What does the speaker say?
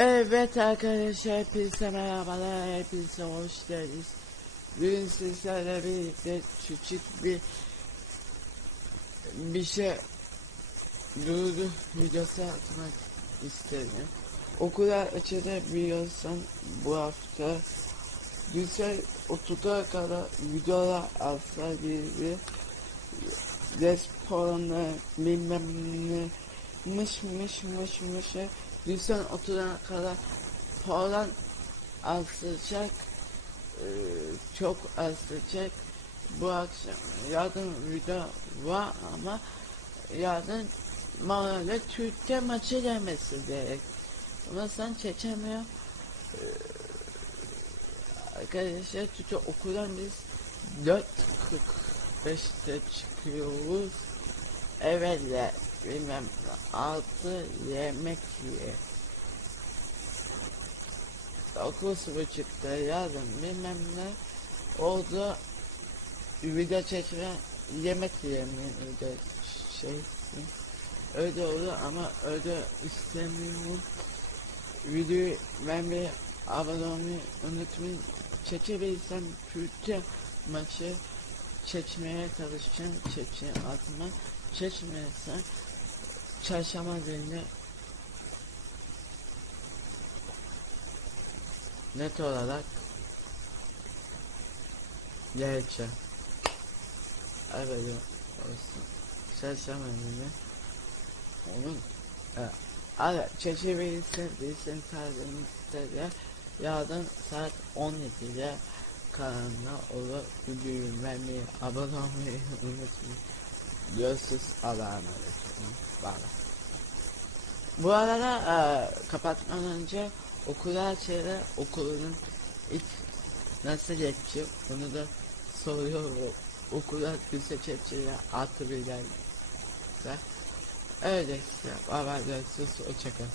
Evet arkadaşlar hepinize merhabalar, hepinize hoş geldiniz. Bugün sizlerle birlikte küçük bir bir şey duyuru videosu atmak istedim. Okullar açıda biliyorsan bu hafta güzel 30'a kadar videolar alsa gibi respawn'ı bilmem ne mış mış mış mışı. Lütfen oturana kadar falan asılacak ee, çok asılacak bu akşam yarın video var ama yarın mahalle Türk'te maçı demesi gerek. Ama sen çekemiyor. Ee, arkadaşlar Türk'te okuldan biz 4.45'te çıkıyoruz. Evvel bilmem altı yemek ye. Dokuz buçukta yarın bilmem ne oldu. Video çekme yemek öyle şey. Öyle oldu ama öyle istemiyorum. Videoyu ben bir abone olmayı unutmayın. Çekebilirsem Türkçe maçı çekmeye çalışacağım çekmeye atma. Çekmeyesem çarşamba günü net olarak geleceğim. Evet olsun. Çarşamba günü onun evet. Abi çeşebilirsin bilsin tarzımızda da yarın saat 12'de kanalına olur videoyu beğenmeyi abone olmayı unutmayın. Görüşürüz Allah'a emanet. Bye. Bu arada e, kapatmadan önce okula şeyde okulunun ilk nasıl geçiyor bunu da soruyor okula güzel geçiyor artı bir geldi. Öyle işte. Bye bye görüşürüz. Hoşçakalın.